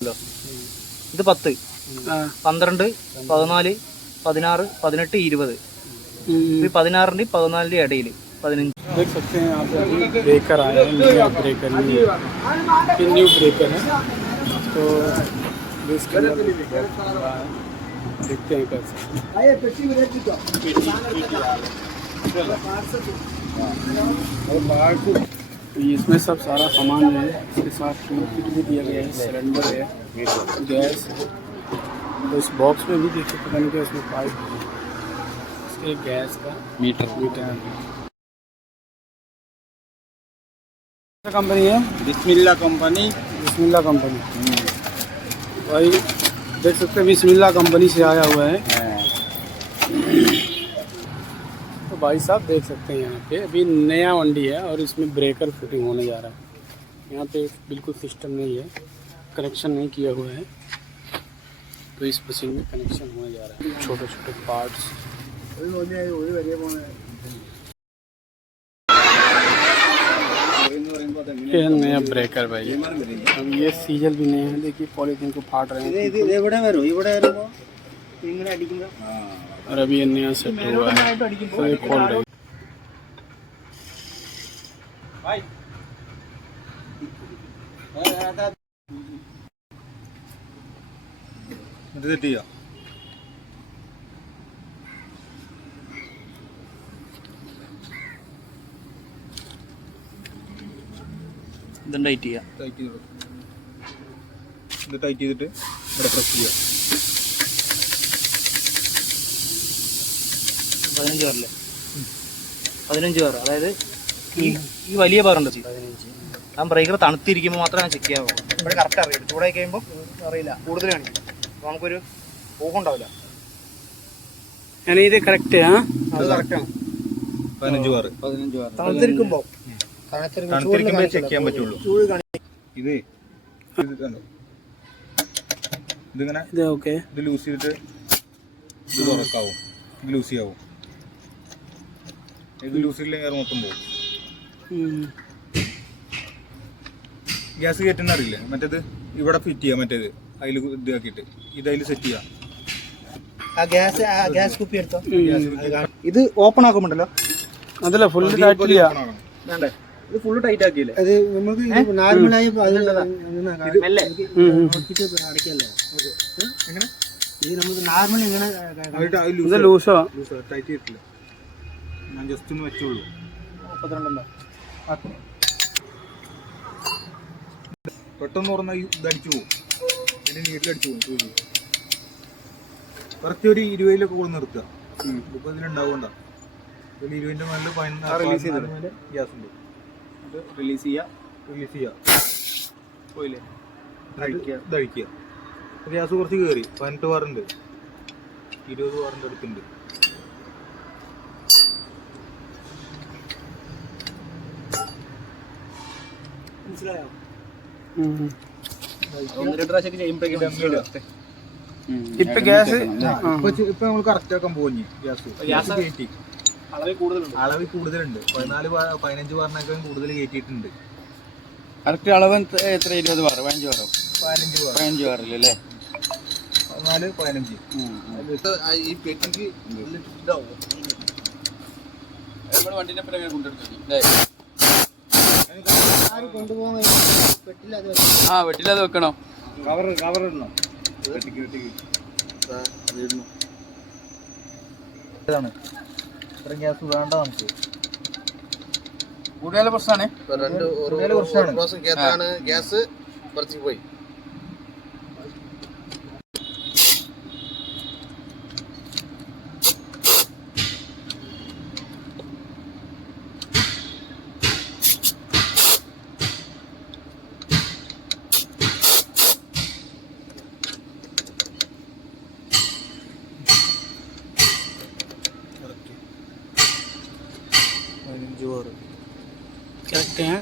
ഇത് 10, 12, 14, 16, 18, 20. 16 14 इടയിൽ 15. देख सकते हैं यहाँ पे अभी ब्रेकर आया है, न्यू ब्रेकर है। तो इसके अंदर देखते हैं कैसे। तो इसमें सब सारा सामान है, इसके साथ किट भी दिया गया है, सिलेंडर है, गैस है। तो इस बॉक्स में भी देखिए पता नहीं क्या इसमें पाइप है, इसके गैस का मीटर है। कंपनी है बिस्मिल्लाह कंपनी भाई देख सकते हैं बिस्मिल्लाह कंपनी से आया हुआ है। तो भाई साहब देख सकते हैं यहाँ पे अभी नया वंडी है और इसमें ब्रेकर फिटिंग होने जा रहा है। यहाँ पे बिल्कुल सिस्टम नहीं है, कनेक्शन नहीं किया हुआ है, तो इस मशीन में कनेक्शन होने जा रहा है। छोटे छोटे पार्ट्स ये नया ब्रेकर भाई। अब ये सीजल भी नहीं है, देखिए पॉलीथीन को फाड़ रहे हैं और अभी ये नया सेट हुआ है तो ये खोल रहे हैं। ഇതും ടൈറ്റ് ചെയ്യാം. ഇത് ടൈറ്റ് ചെയ്തിട്ട് ഇവിടെ പ്രസ് ചെയ്യാം. 15 ബാറില്ലേ? 15 ബാർ, അതായത് ഈ വലിയ ബാറുണ്ട് 15. ആ ബ്രേക്കർ തണുത്തിരിക്കുമ്പോൾ മാത്രമേ ഞാൻ ചെക്ക് ചെയ്യാവുള്ളൂ. ഇവിടെ കറക്റ്റ് അറിയാം, ചൂടായി കഴിയുമ്പോൾ അറിയില്ല, കൂടുതൽ കാണിക്കും, അപ്പോൾ നമുക്കൊരു ഊഹം ഉണ്ടാവില്ല. ഇത് കറക്റ്റ് അത് കറക്റ്റാണ്. 15 ബാർ തണുത്തിരിക്കുമ്പോൾ ചെക്ക് ചെയ്യാൻ പറ്റുള്ളൂ. ഇത് ഇതിങ്ങനെ ഇത് ലൂസ് ചെയ്തിട്ട് ഇത് തുറക്കാവും, ഇത് ലൂസ് ചെയ്യാവും. ഇത് ലൂസ് ചെയ്തില്ലെങ്കിൽ എയർ മൊത്തം പോകും. ഗ്യാസ് കയറ്റുന്ന അറിയില്ലേ, മറ്റേത് ഇവിടെ ഫിറ്റ് ചെയ്യാം, മറ്റേത് അതിൽ ഇതാക്കിയിട്ട് ഇത് അതിൽ സെറ്റ് ചെയ്യാം. ഇത് ഓപ്പൺ ആക്കുമ്പോണ്ടല്ലോ, അതല്ല ഫുള്ള് വേണ്ടേ? ഇത് ഫുള്ള് ടൈറ്റ് ആക്കിയില്ലേ? അത് നമുക്ക് നോർമലായി ഇത് നമുക്ക് നോർമൽ ഇങ്ങനെ ലൂസോ ടൈറ്റ് ചെയ്തിട്ടില്ല, ഞാൻ ജസ്റ്റ് ഒന്ന് വെച്ചോളൂ. 32 പെട്ടെന്ന് തുറന്ന ഇത് അടിച്ചു പോകും, ഇതിന് നീട്ടിലടിച്ചു പോകും. കറക്റ്റ് ഒരു 20 കൂടെ നിർത്തുക. ഇപ്പൊ ഇതിലുണ്ടാവണ്ട ഒരു 20 നല്ല ഗ്യാസ് ഉണ്ട്, റിലീസ് ചെയ്യാം. പോയില്ലേ, ഇതഴിക്കുക. ഗ്യാസ് കുറച്ച് കയറി 18 ബാറുണ്ട്, 20 ബാറിൻ്റെ അടുത്തുണ്ട്. മനസ്സിലായോ? 1-2 പ്രാവശ്യം ചെയ്യുമ്പോഴേക്കും ഇപ്പൊ ഗ്യാസ് ഇപ്പൊ നമ്മൾ കറക്റ്റ് ആക്കാൻ പോകുന്നു. ഗ്യാസ് കയറ്റി അളവിൽ കൂടുതലുണ്ട്, 14-15 ബാറിനൊക്കെ കൂടുതൽ കയറ്റിയിട്ടുണ്ട്. കറക്റ്റ് അളവ് എത്ര? 20 ബാർ 15 ബാറോ? 15 ബാറിലല്ലേ? 14-15. ഈ പെട്ടിക്ക് വണ്ടിനെ കൊണ്ടുപോകാൻ വെട്ടിലത് വെക്കണോ? കവർ ഇടണം, വെട്ടിക്ക് ഇതാണ്. ഇത്ര ഗ്യാസ് വേണ്ട നമുക്ക്, കൂടുതൽ പ്രശ്നമാണ്. ഗ്യാസ് കുറച്ച് പോയി. करेक्ट है।